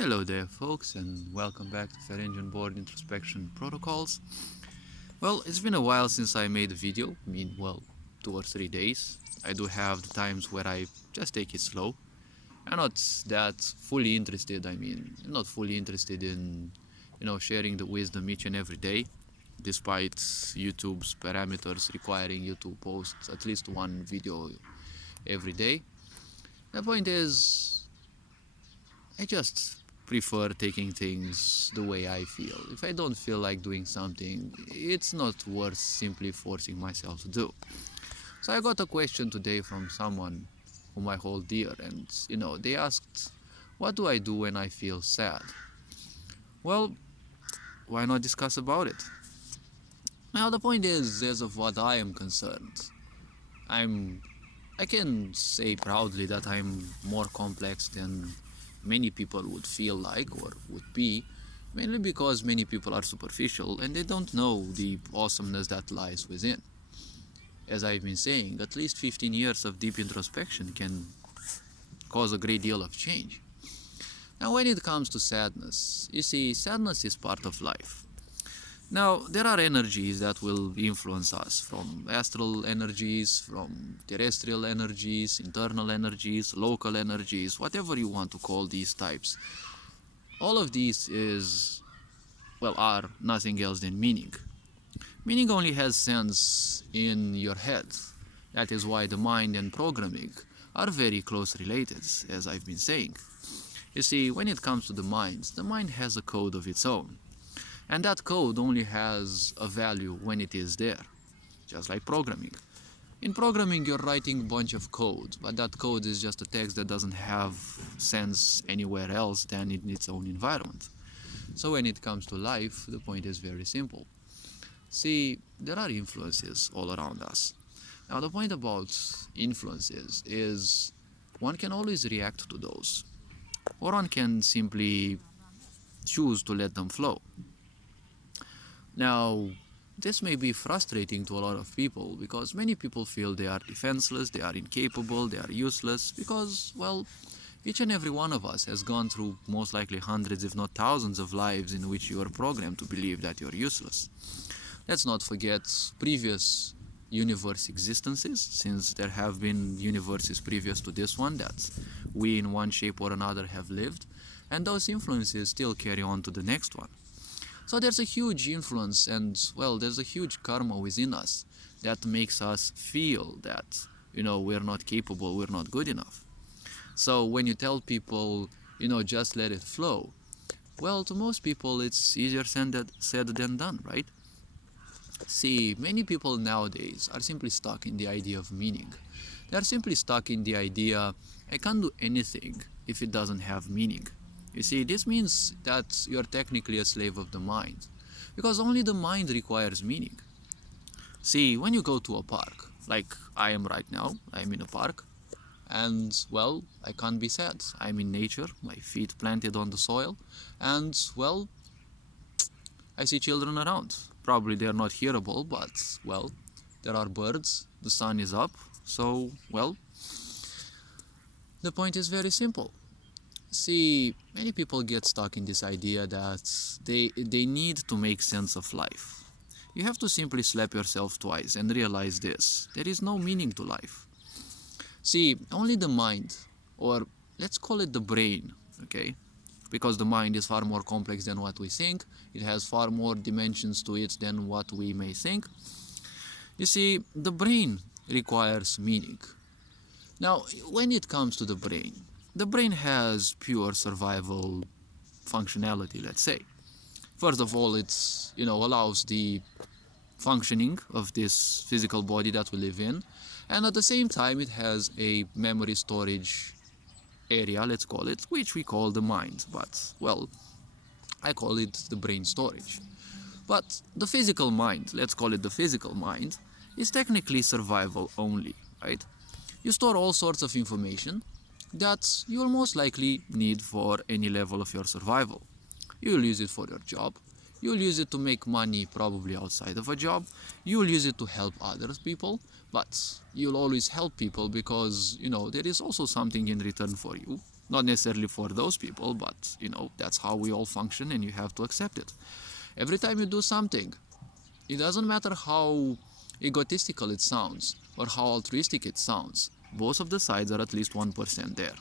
Hello there folks, and welcome back to Fair Engine Board Introspection Protocols. Well, it's been a while since I made a video. 2 or 3 days. I do have the times where I just take it slow. I'm not that fully interested, I'm not fully interested in, sharing the wisdom each and every day, despite YouTube's parameters requiring you to post at least one video every day. The point is, I just prefer taking things the way I feel. If I don't feel like doing something, it's not worth simply forcing myself to do. So I got a question today from someone whom I hold dear, and they asked, what do I do when I feel sad? Well, why not discuss about it? Now the point is, as of what I am concerned, I can say proudly that I'm more complex than many people would feel like or would be, mainly because many people are superficial and they don't know the awesomeness that lies within. As I've been saying, at least 15 years of deep introspection can cause a great deal of change. Now, when it comes to sadness, you see, sadness is part of life. Now, there are energies that will influence us, from astral energies, from terrestrial energies, internal energies, local energies, whatever you want to call these types. All of these are nothing else than meaning. Meaning only has sense in your head. That is why the mind and programming are very close related, as I've been saying. You see, when it comes to the mind has a code of its own. And that code only has a value when it is there, just like programming. In programming, you're writing a bunch of code, but that code is just a text that doesn't have sense anywhere else than in its own environment. So when it comes to life, the point is very simple. See, there are influences all around us. Now, the point about influences is one can always react to those, or one can simply choose to let them flow. Now, this may be frustrating to a lot of people because many people feel they are defenseless, they are incapable, they are useless because, each and every one of us has gone through most likely hundreds if not thousands of lives in which you are programmed to believe that you're useless. Let's not forget previous universe existences, since there have been universes previous to this one that we in one shape or another have lived, and those influences still carry on to the next one. So there's a huge influence and, there's a huge karma within us that makes us feel that, we're not capable, we're not good enough. So when you tell people, just let it flow, to most people it's easier said than done, right? See, many people nowadays are simply stuck in the idea of meaning. They're simply stuck in the idea, I can't do anything if it doesn't have meaning. You see, this means that you're technically a slave of the mind, because only the mind requires meaning. See, when you go to a park, like I am right now, I'm in a park, and, I can't be sad. I'm in nature, my feet planted on the soil, and, I see children around. Probably they're not hearable, but, there are birds, the sun is up, so, the point is very simple. See, many people get stuck in this idea that they need to make sense of life. You have to simply slap yourself twice and realize this. There is no meaning to life. See, only the mind, or let's call it the brain, okay? Because the mind is far more complex than what we think. It has far more dimensions to it than what we may think. You see, the brain requires meaning. Now, when it comes to the brain has pure survival functionality, let's say. First of all, it's, allows the functioning of this physical body that we live in, and at the same time it has a memory storage area, let's call it, which we call the mind, but, I call it the brain storage. But the physical mind, let's call it the physical mind, is technically survival only, right? You store all sorts of information that you'll most likely need for any level of your survival. You'll use it for your job, you'll use it to make money probably outside of a job, you'll use it to help other people, but you'll always help people because, there is also something in return for you. Not necessarily for those people, but that's how we all function, and you have to accept it. Every time you do something, it doesn't matter how egotistical it sounds or how altruistic it sounds, both of the sides are at least 1% there.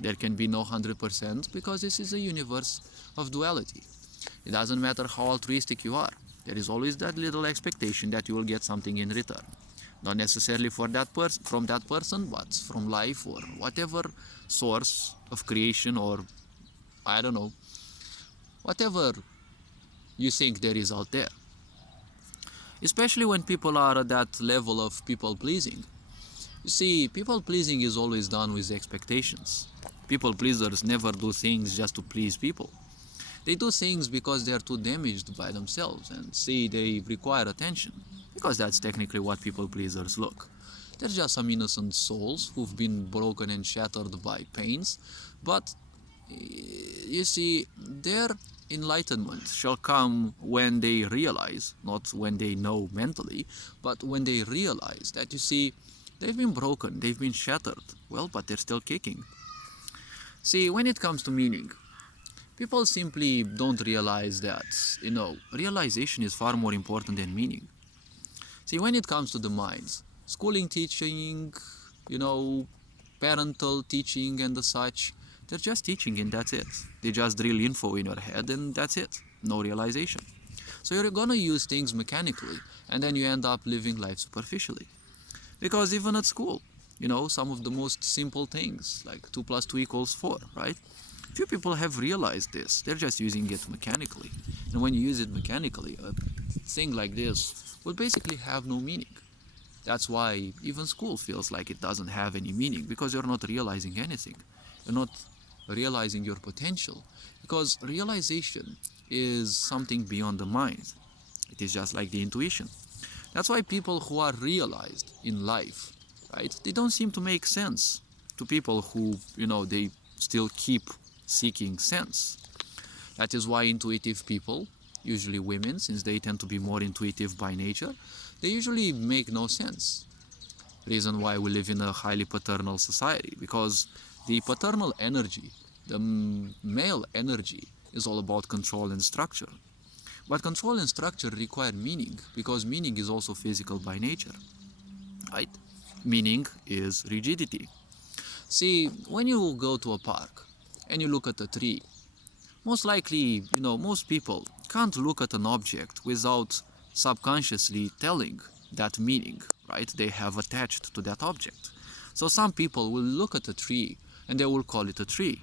There can be no 100% because this is a universe of duality. It doesn't matter how altruistic you are. There is always that little expectation that you will get something in return. Not necessarily from that person, but from life or whatever source of creation, or I don't know, whatever you think there is out there. Especially when people are at that level of people pleasing. You see, people pleasing is always done with expectations. People pleasers never do things just to please people. They do things because they are too damaged by themselves and see they require attention, because that's technically what people pleasers look. They're just some innocent souls who've been broken and shattered by pains, but you see, their enlightenment shall come when they realize, not when they know mentally, but when they realize that, you see, they've been broken, they've been shattered, well, but they're still kicking. See, when it comes to meaning, people simply don't realize that, realization is far more important than meaning. See, when it comes to the minds, schooling, teaching, parental teaching and the such, they're just teaching and that's it. They just drill info in your head and that's it. No realization. So you're gonna use things mechanically and then you end up living life superficially. Because even at school, some of the most simple things, like 2 + 2 = 4, right? Few people have realized this. They're just using it mechanically. And when you use it mechanically, a thing like this will basically have no meaning. That's why even school feels like it doesn't have any meaning, because you're not realizing anything. You're not realizing your potential, because realization is something beyond the mind. It is just like the intuition. That's why people who are realized in life, right, they don't seem to make sense to people who, they still keep seeking sense. That is why intuitive people, usually women, since they tend to be more intuitive by nature, they usually make no sense. Reason why we live in a highly paternal society, because the paternal energy, the male energy, is all about control and structure. But control and structure require meaning, because meaning is also physical by nature, right? Meaning is rigidity. See, when you go to a park and you look at a tree, most likely, most people can't look at an object without subconsciously telling that meaning, right? They have attached to that object. So some people will look at a tree and they will call it a tree.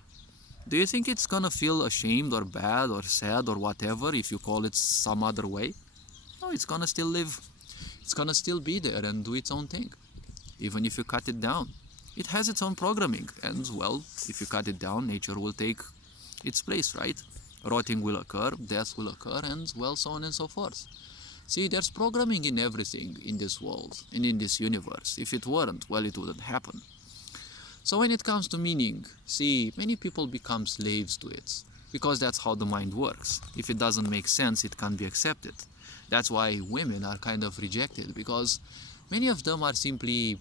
Do you think it's gonna feel ashamed or bad or sad or whatever if you call it some other way? No, it's gonna still live. It's gonna still be there and do its own thing. Even if you cut it down, it has its own programming, and well, if you cut it down, nature will take its place, right? Rotting will occur, death will occur, and well, so on and so forth. See, there's programming in everything in this world and in this universe. If it weren't, well, it wouldn't happen. So when it comes to meaning, see, many people become slaves to it, because that's how the mind works. If it doesn't make sense, it can't be accepted. That's why women are kind of rejected, because many of them are simply,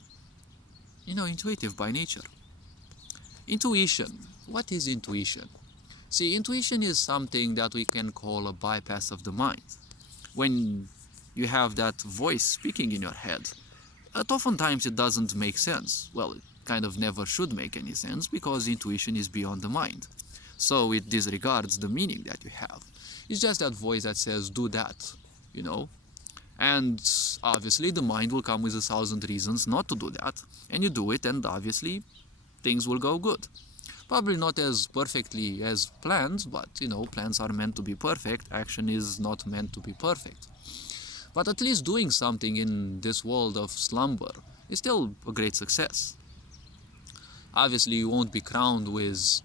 intuitive by nature. Intuition. What is intuition? See, intuition is something that we can call a bypass of the mind. When you have that voice speaking in your head, oftentimes it doesn't make sense. Well, it kind of never should make any sense, because intuition is beyond the mind. So it disregards the meaning that you have. It's just that voice that says, do that, And obviously the mind will come with 1,000 reasons not to do that, and you do it, and obviously things will go good. Probably not as perfectly as plans, but plans are meant to be perfect. Action is not meant to be perfect. But at least doing something in this world of slumber is still a great success. Obviously you won't be crowned with,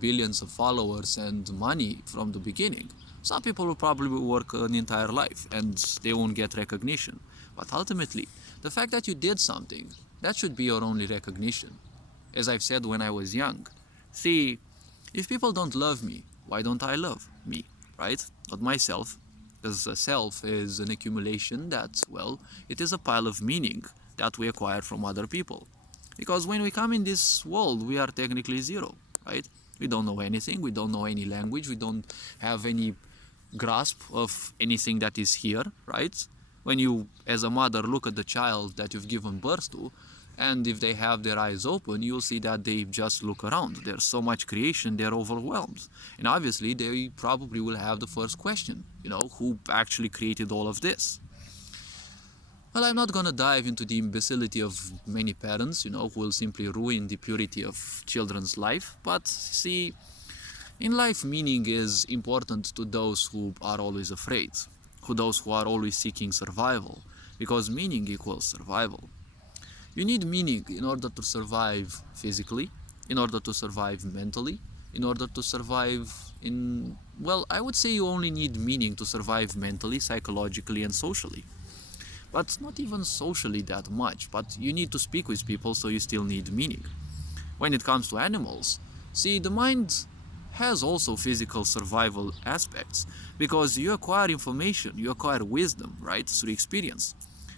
billions of followers and money from the beginning. Some people will probably work an entire life and they won't get recognition. But ultimately, the fact that you did something, that should be your only recognition. As I've said when I was young, see, if people don't love me, why don't I love me, right? Not myself. Because a self is an accumulation that, well, it is a pile of meaning that we acquire from other people. Because when we come in this world, we are technically zero, right? We don't know anything, we don't know any language, we don't have any grasp of anything that is here, right? When you, as a mother, look at the child that you've given birth to, and if they have their eyes open, you'll see that they just look around. There's so much creation, they're overwhelmed. And obviously, they probably will have the first question, who actually created all of this? Well, I'm not gonna dive into the imbecility of many parents, who will simply ruin the purity of children's life. But see, in life, meaning is important to those who are always afraid, those who are always seeking survival, because meaning equals survival. You need meaning in order to survive physically, in order to survive mentally, in order to survive I would say you only need meaning to survive mentally, psychologically, and socially. But not even socially that much, but you need to speak with people, so you still need meaning. When it comes to animals, see, the mind has also physical survival aspects, because you acquire information, you acquire wisdom, right, through experience.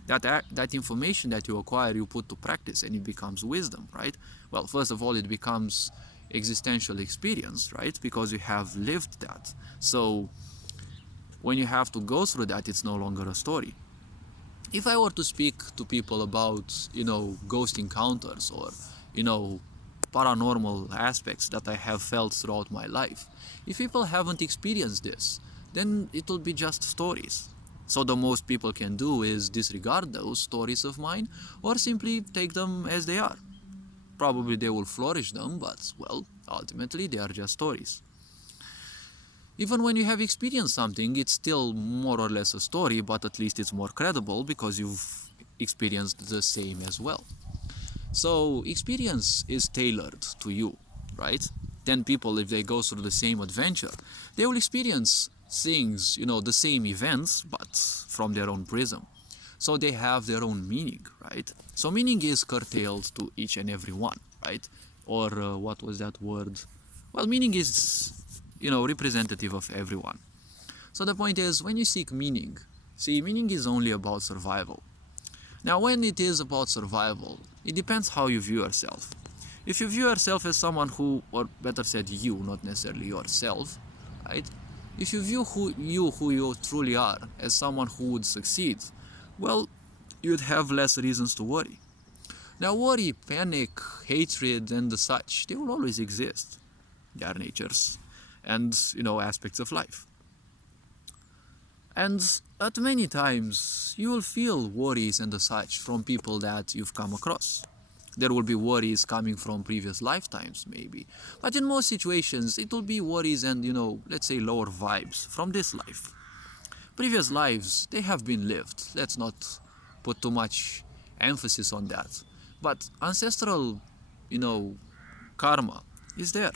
That information that you acquire, you put to practice, and it becomes wisdom, right? Well, first of all, it becomes existential experience, right, because you have lived that. So when you have to go through that, it's no longer a story. If I were to speak to people about, ghost encounters or, paranormal aspects that I have felt throughout my life, if people haven't experienced this, then it will be just stories. So the most people can do is disregard those stories of mine, or simply take them as they are. Probably they will flourish them, but, well, ultimately they are just stories. Even when you have experienced something, it's still more or less a story, but at least it's more credible because you've experienced the same as well. So experience is tailored to you, right? 10 people, if they go through the same adventure, they will experience things, the same events, but from their own prism. So they have their own meaning, right? So meaning is curtailed to each and every one, right? Or what was that word? Well, meaning is, representative of everyone. So the point is, when you seek meaning, see, meaning is only about survival. Now, when it is about survival, it depends how you view yourself. If you view yourself as someone who, or better said you, not necessarily yourself, right? If you view who you truly are as someone who would succeed, well, you'd have less reasons to worry. Now, worry, panic, hatred, and the such, they will always exist. They are natures and, aspects of life. And at many times, you will feel worries and the such from people that you've come across. There will be worries coming from previous lifetimes, maybe. But in most situations, it will be worries and, let's say lower vibes from this life. Previous lives, they have been lived. Let's not put too much emphasis on that. But ancestral, karma is there,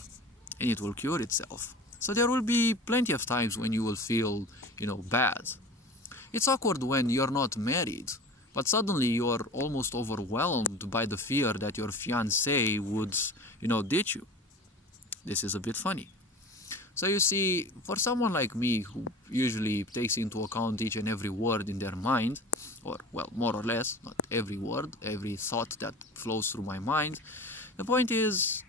and it will cure itself. So there will be plenty of times when you will feel, bad. It's awkward when you're not married, but suddenly you're almost overwhelmed by the fear that your fiancé would, ditch you. This is a bit funny. So you see, for someone like me who usually takes into account each and every word in their mind, or, well, more or less, not every word, every thought that flows through my mind, the point is,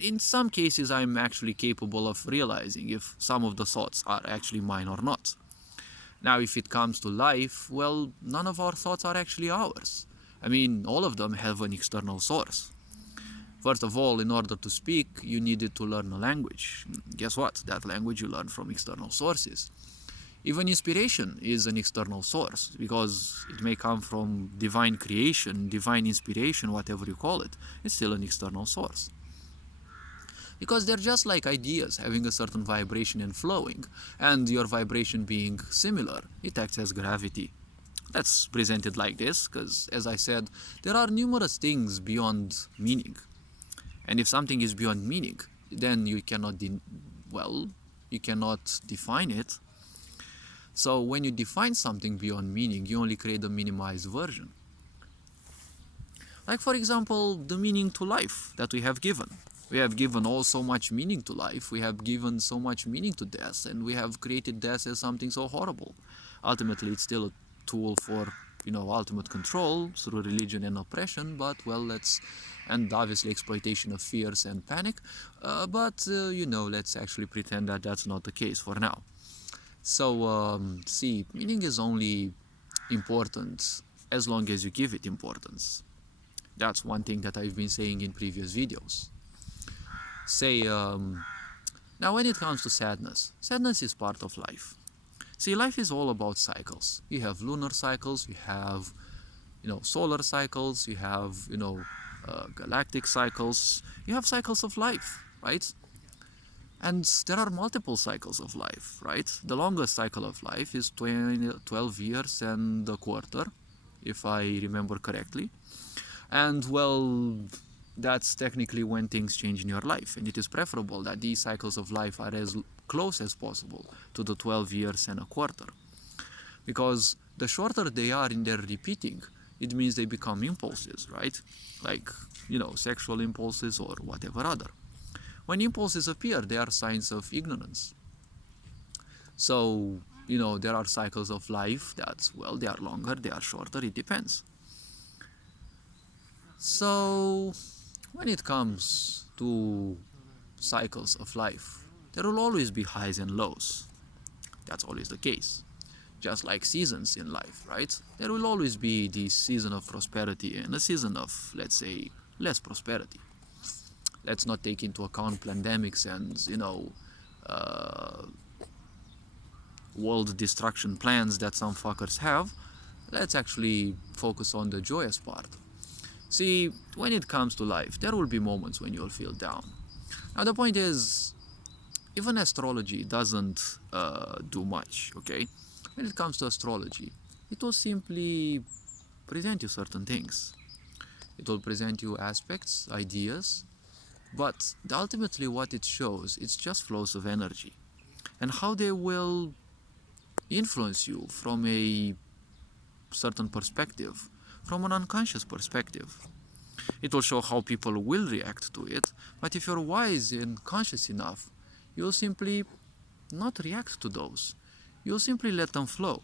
in some cases I'm actually capable of realizing if some of the thoughts are actually mine or not. Now, if it comes to life, well, none of our thoughts are actually ours. I mean, all of them have an external source. First of all, in order to speak, you needed to learn a language. Guess what? That language you learn from external sources. Even inspiration is an external source, because it may come from divine creation, divine inspiration, whatever you call it. It's still an external source. Because they're just like ideas having a certain vibration and flowing, and your vibration being similar, it acts as gravity. That's presented like this because, as I said, there are numerous things beyond meaning. And if something is beyond meaning, then you cannot define it. So when you define something beyond meaning, you only create a minimized version. Like, for example, the meaning to life that we have given. We have given so much meaning to life, we have given so much meaning to death, and we have created death as something so horrible. Ultimately, it's still a tool for, ultimate control through religion and oppression, but well, and obviously exploitation of fears and panic, but let's actually pretend that that's not the case for now. So see, meaning is only important as long as you give it importance. That's one thing that I've been saying in previous videos. Now when it comes to sadness is part of life. See, life is all about cycles. You have lunar cycles, you have solar cycles, you have galactic cycles, you have cycles of life, right? And there are multiple cycles of life, right? The longest cycle of life is 12 years and a quarter, if I remember correctly. And well, that's technically when things change in your life, and it is preferable that these cycles of life are as close as possible to the 12 years and a quarter, because the shorter they are in their repeating, it means they become impulses, right? Like sexual impulses or whatever other. When impulses appear, they are signs of ignorance. So there are cycles of life that, well, they are longer, they are shorter, it depends. So when it comes to cycles of life, there will always be highs and lows. That's always the case. Just like seasons in life, right? There will always be the season of prosperity and a season of, let's say, less prosperity. Let's not take into account pandemics and, world destruction plans that some fuckers have. Let's actually focus on the joyous part. See, when it comes to life, there will be moments when you'll feel down. Now the point is, even astrology doesn't do much, okay? When it comes to astrology, it will simply present you certain things. It will present you aspects, ideas, but ultimately what it shows, it's just flows of energy and how they will influence you from a certain perspective, from an unconscious perspective. It will show how people will react to it, but if you're wise and conscious enough, you'll simply not react to those. You'll simply let them flow.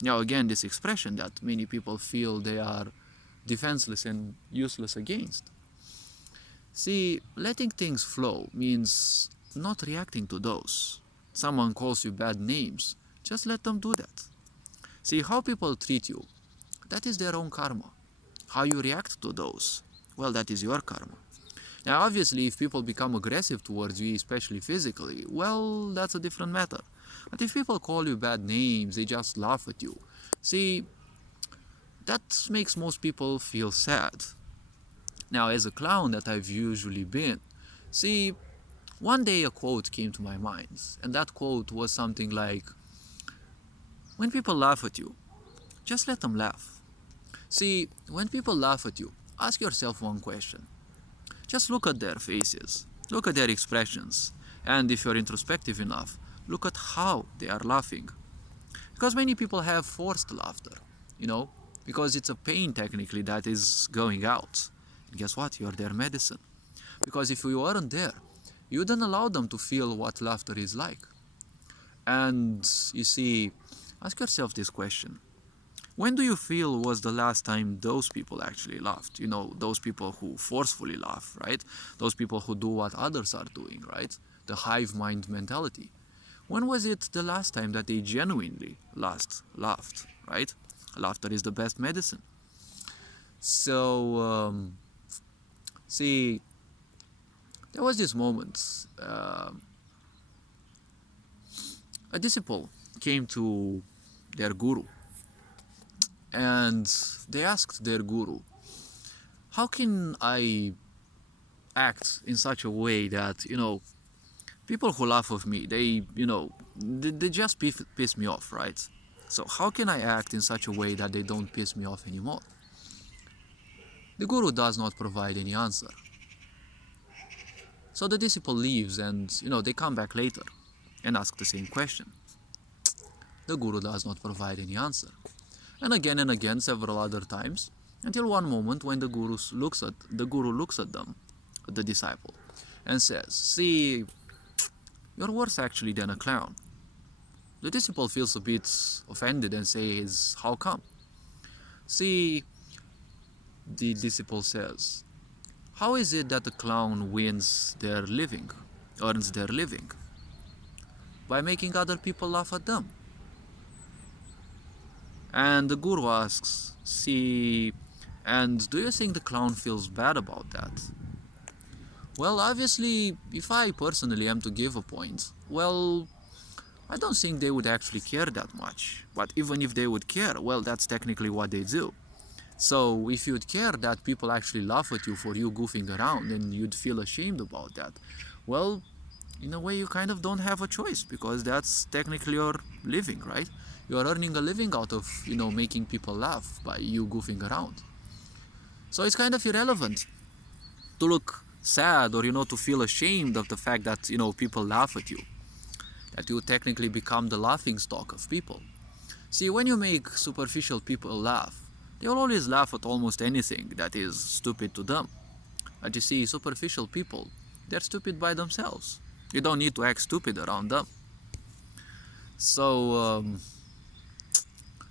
Now again, this expression that many people feel they are defenseless and useless against. See, letting things flow means not reacting to those. Someone calls you bad names, just let them do that. See, how people treat you, that is their own karma. How you react to those, well, that is your karma. Now obviously, if people become aggressive towards you, especially physically, well, that's a different matter. But if people call you bad names, they just laugh at you. See, that makes most people feel sad. Now, as a clown that I've usually been, see, one day a quote came to my mind, and that quote was something like, when people laugh at you, just let them laugh. See, when people laugh at you, ask yourself one question. Just look at their faces, look at their expressions, and if you're introspective enough, look at how they are laughing. Because many people have forced laughter, because it's a pain technically that is going out. And guess what? You're their medicine. Because if you weren't there, you wouldn't allow them to feel what laughter is like. And you see, ask yourself this question. When do you feel was the last time those people actually laughed? Those people who forcefully laugh, right? Those people who do what others are doing, right? The hive mind mentality. When was it the last time that they genuinely laughed, right? Laughter is the best medicine. So, see, there was this moment. A disciple came to their guru, and they asked their guru, how can I act in such a way that, people who laugh at me, they just piss me off, right? So how can I act in such a way that they don't piss me off anymore? The guru does not provide any answer. So the disciple leaves and, they come back later and ask the same question. The guru does not provide any answer. And again, several other times, until one moment when the guru looks at them, the disciple, and says, see, you're worse actually than a clown. The disciple feels a bit offended and says, how come? See, the disciple says, how is it that the clown wins their living, earns their living? By making other people laugh at them. And the guru asks, see, and do you think the clown feels bad about that? Well, obviously, if I personally am to give a point, well, I don't think they would actually care that much. But even if they would care, well, that's technically what they do. So if you'd care that people actually laugh at you for you goofing around and you'd feel ashamed about that, well, in a way you kind of don't have a choice, because that's technically your living, right? You're earning a living out of, making people laugh by you goofing around. So it's kind of irrelevant to look sad or, to feel ashamed of the fact that, people laugh at you. That you technically become the laughing stock of people. See, when you make superficial people laugh, they will always laugh at almost anything that is stupid to them. But you see, superficial people, they're stupid by themselves. You don't need to act stupid around them. So,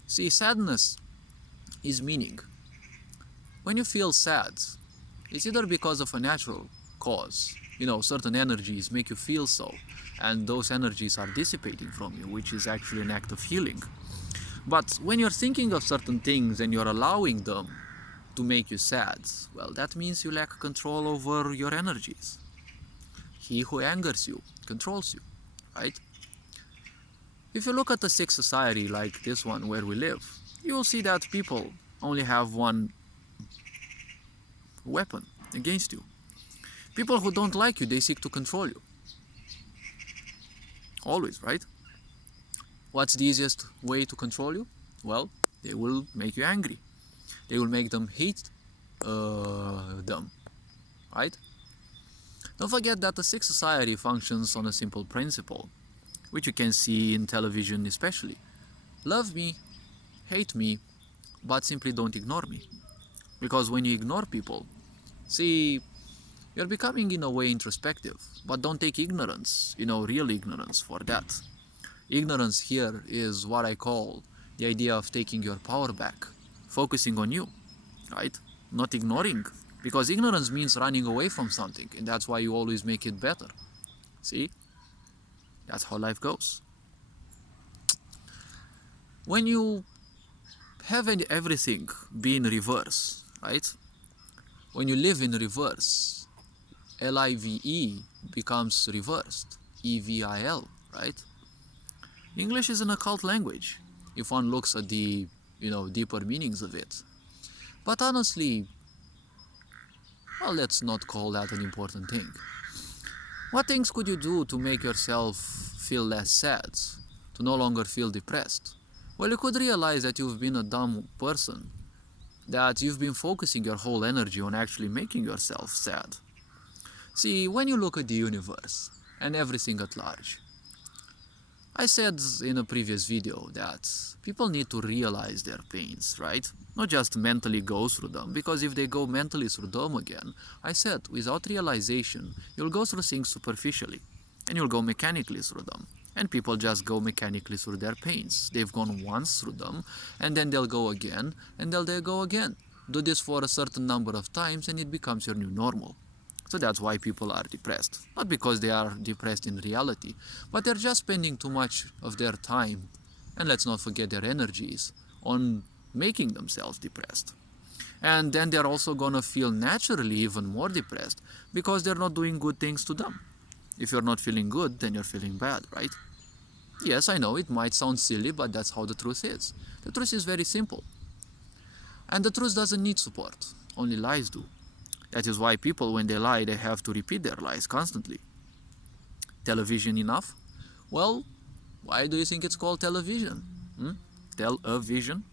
see, sadness is meaning. When you feel sad, it's either because of a natural cause, certain energies make you feel so, and those energies are dissipating from you, which is actually an act of healing. But when you're thinking of certain things and you're allowing them to make you sad, well, that means you lack control over your energies. He who angers you controls you, right? If you look at a sick society like this one where we live, you will see that people only have one weapon against you. People who don't like you, they seek to control you. Always, right? What's the easiest way to control you? Well, they will make you angry. They will make them hate them, right? Don't forget that a sick society functions on a simple principle, which you can see in television especially. Love me, hate me, but simply don't ignore me. Because when you ignore people, see, you're becoming in a way introspective, but don't take ignorance, real ignorance for that. Ignorance here is what I call the idea of taking your power back, focusing on you, right? Not ignoring, because ignorance means running away from something, and that's why you always make it better. See? That's how life goes. When you have everything be in reverse, right? When you live in reverse, L-I-V-E becomes reversed, E-V-I-L, right? English is an occult language, if one looks at the, deeper meanings of it. But honestly, well, let's not call that an important thing. What things could you do to make yourself feel less sad, to no longer feel depressed? Well, you could realize that you've been a dumb person, that you've been focusing your whole energy on actually making yourself sad. See, when you look at the universe and everything at large, I said in a previous video that people need to realize their pains, right? Not just mentally go through them, because if they go mentally through them again, I said without realization, you'll go through things superficially, and you'll go mechanically through them. And people just go mechanically through their pains. They've gone once through them, and then they'll go again, and then they'll go again. Do this for a certain number of times, and it becomes your new normal. So that's why people are depressed. Not because they are depressed in reality, but they're just spending too much of their time, and let's not forget their energies, on making themselves depressed. And then they're also gonna feel naturally even more depressed because they're not doing good things to them. If you're not feeling good, then you're feeling bad, right? Yes, I know it might sound silly, but that's how the truth is. The truth is very simple. And the truth doesn't need support, only lies do. That is why people, when they lie, they have to repeat their lies constantly. Television enough? Well, why do you think it's called television? Tell-a-vision?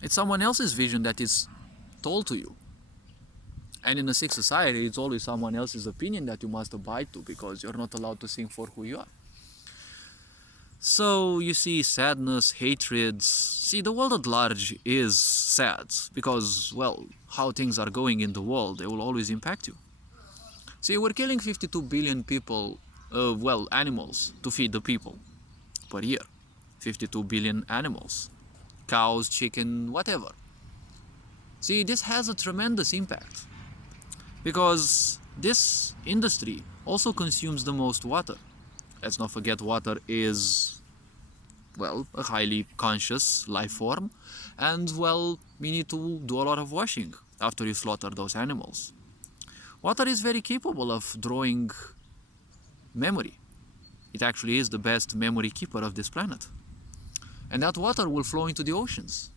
It's someone else's vision that is told to you. And in a sick society, it's always someone else's opinion that you must abide to, because you're not allowed to think for who you are. So you see sadness, hatreds. See, the world at large is sad because, well, how things are going in the world, they will always impact you. See, we're killing 52 billion people, animals, to feed the people per year. 52 billion animals. Cows, chicken, whatever. See, this has a tremendous impact because this industry also consumes the most water. Let's not forget water is, well, a highly conscious life form, and, well, we need to do a lot of washing after you slaughter those animals. Water is very capable of drawing memory. It actually is the best memory keeper of this planet. And that water will flow into the oceans.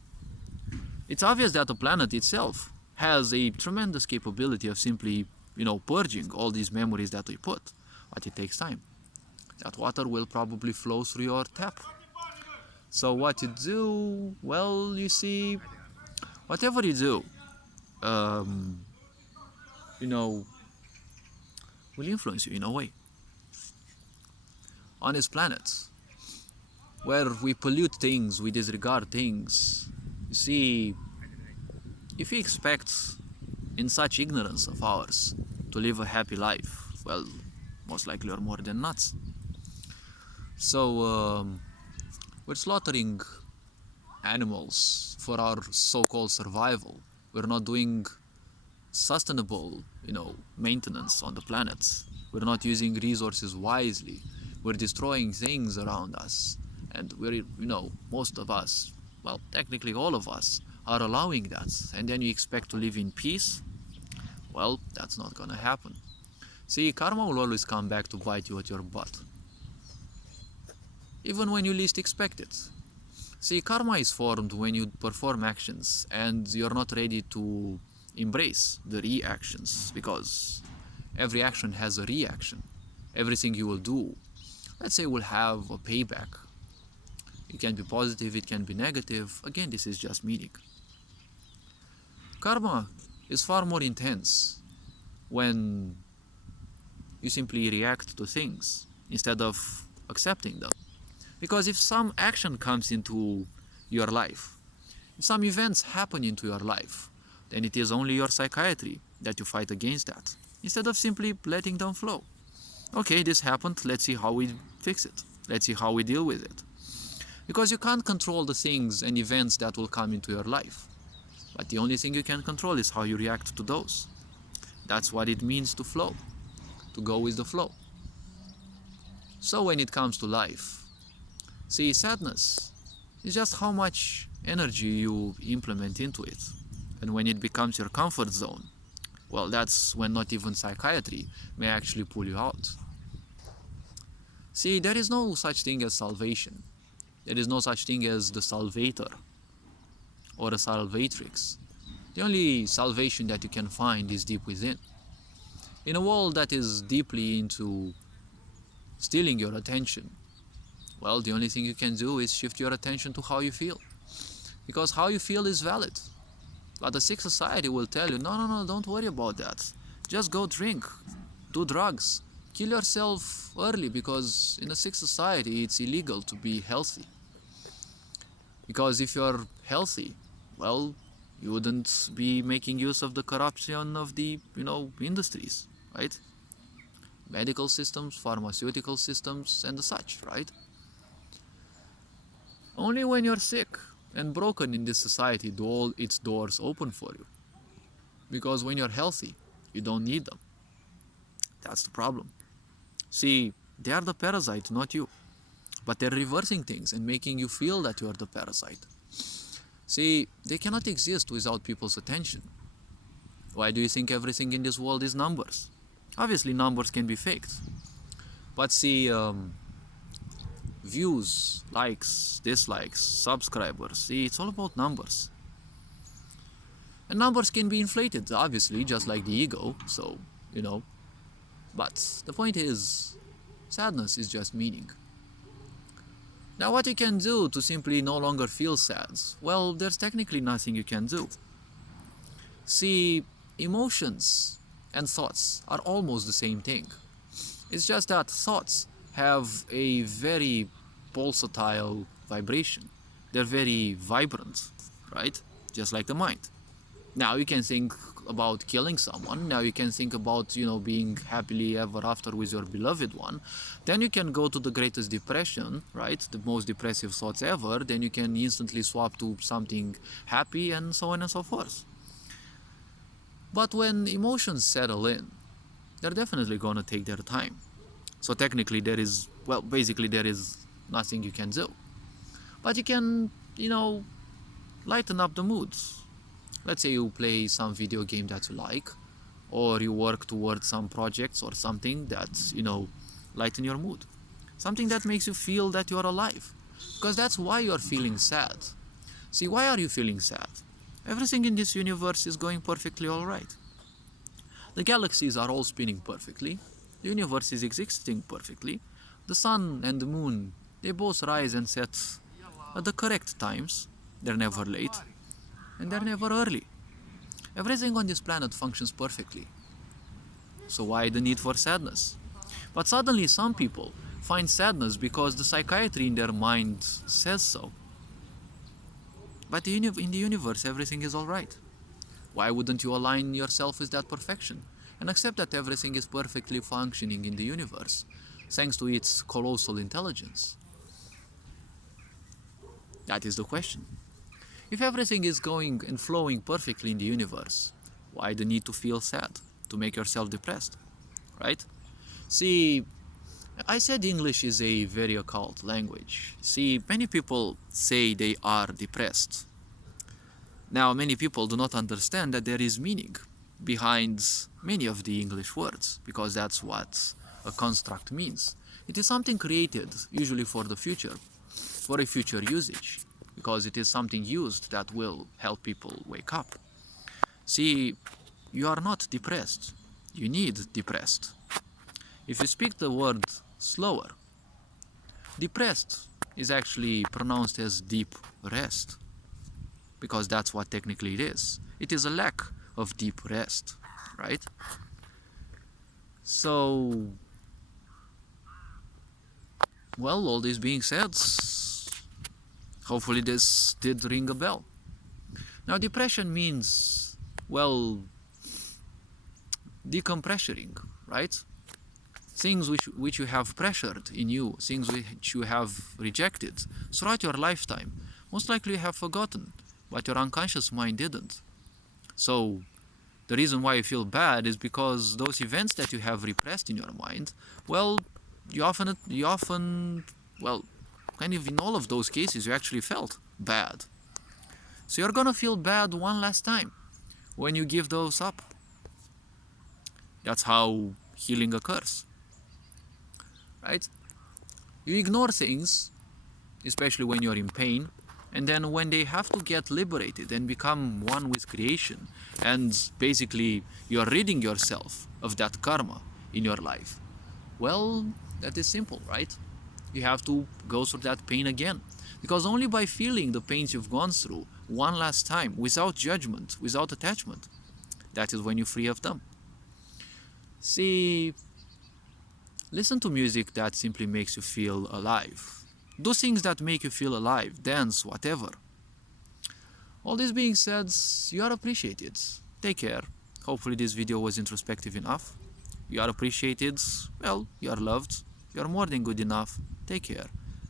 It's obvious that the planet itself has a tremendous capability of simply, purging all these memories that we put, but it takes time. That water will probably flow through your tap. So what you do, well, you see, whatever you do, will influence you in a way. On this planet, where we pollute things, we disregard things, you see, if we expect in such ignorance of ours to live a happy life, well, most likely we're more than nuts. So we're slaughtering animals for our so-called survival. We're not doing sustainable, maintenance on the planet. We're not using resources wisely. We're destroying things around us. And we're, most of us, well, technically all of us, are allowing that. And then you expect to live in peace? Well, that's not gonna happen. See, karma will always come back to bite you at your butt, even when you least expect it. See, karma is formed when you perform actions and you're not ready to embrace the reactions, because every action has a reaction. Everything you will do, let's say, will have a payback. It can be positive, it can be negative. Again, this is just meaning. Karma is far more intense when you simply react to things instead of accepting them. Because if some action comes into your life, if some events happen into your life, then it is only your psychiatry that you fight against that, instead of simply letting them flow. Okay, this happened, let's see how we fix it. Let's see how we deal with it. Because you can't control the things and events that will come into your life. But the only thing you can control is how you react to those. That's what it means to flow, to go with the flow. So when it comes to life, see, sadness is just how much energy you implement into it. And when it becomes your comfort zone, well, that's when not even psychiatry may actually pull you out. See, there is no such thing as salvation. There is no such thing as the salvator or a salvatrix. The only salvation that you can find is deep within. In a world that is deeply into stealing your attention, well, the only thing you can do is shift your attention to how you feel. Because how you feel is valid. But the sick society will tell you, no, don't worry about that. Just go drink, do drugs, kill yourself early, because in a sick society it's illegal to be healthy. Because if you're healthy, well, you wouldn't be making use of the corruption of the, industries, right? Medical systems, pharmaceutical systems, and such, right? Only when you're sick and broken in this society do all its doors open for you. Because when you're healthy, you don't need them. That's the problem. See, they are the parasite, not you. But they're reversing things and making you feel that you're the parasite. See, they cannot exist without people's attention. Why do you think everything in this world is numbers? Obviously, numbers can be faked. But see, views, likes, dislikes, subscribers, see, it's all about numbers. And numbers can be inflated, obviously, just like the ego, so, But the point is, sadness is just meaning. Now, what you can do to simply no longer feel sad? Well, there's technically nothing you can do. See, emotions and thoughts are almost the same thing. It's just that thoughts have a very pulsatile vibration. They're very vibrant, right? Just like the mind. Now you can think about killing someone. Now you can think about, being happily ever after with your beloved one. Then you can go to the greatest depression, right? The most depressive thoughts ever. Then you can instantly swap to something happy and so on and so forth. But when emotions settle in, they're definitely gonna take their time. So technically there is, well, basically there is nothing you can do. But you can, lighten up the moods. Let's say you play some video game that you like, or you work towards some projects or something that, lighten your mood. Something that makes you feel that you're alive. Because that's why you're feeling sad. See, why are you feeling sad? Everything in this universe is going perfectly alright. The galaxies are all spinning perfectly. The universe is existing perfectly. The sun and the moon, they both rise and set at the correct times. They're never late. And they're never early. Everything on this planet functions perfectly. So why the need for sadness? But suddenly some people find sadness because the psychiatry in their mind says so. But in the universe, everything is alright. Why wouldn't you align yourself with that perfection and accept that everything is perfectly functioning in the universe, thanks to its colossal intelligence? That is the question. If everything is going and flowing perfectly in the universe, why the need to feel sad, to make yourself depressed, right? See, I said English is a very occult language. See, many people say they are depressed. Now, many people do not understand that there is meaning behind many of the English words, because that's what a construct means. It is something created, usually for the future, for a future usage, because it is something used that will help people wake up. See, you are not depressed. You need depressed. If you speak the word slower, depressed is actually pronounced as deep rest, because that's what technically it is. It is a lack of deep rest, right? So, well, all this being said, hopefully this did ring a bell. Now, depression means, well, decompressuring, right? Things which you have pressured in you, things which you have rejected throughout your lifetime, most likely you have forgotten, but your unconscious mind didn't. So the reason why you feel bad is because those events that you have repressed in your mind, well, you often, well, kind of in all of those cases, you actually felt bad. So you're gonna feel bad one last time when you give those up. That's how healing occurs, right? You ignore things, especially when you're in pain, and then when they have to get liberated and become one with creation, and basically you're ridding yourself of that karma in your life, well, that is simple, right? You have to go through that pain again, because only by feeling the pains you've gone through one last time, without judgment, without attachment, that is when you're free of them. See, listen to music that simply makes you feel alive. Do things that make you feel alive, dance, whatever. All this being said, you are appreciated. Take care. Hopefully this video was introspective enough. You are appreciated. Well, you are loved. You are more than good enough. Take care.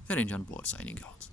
Ferenc Board signing out.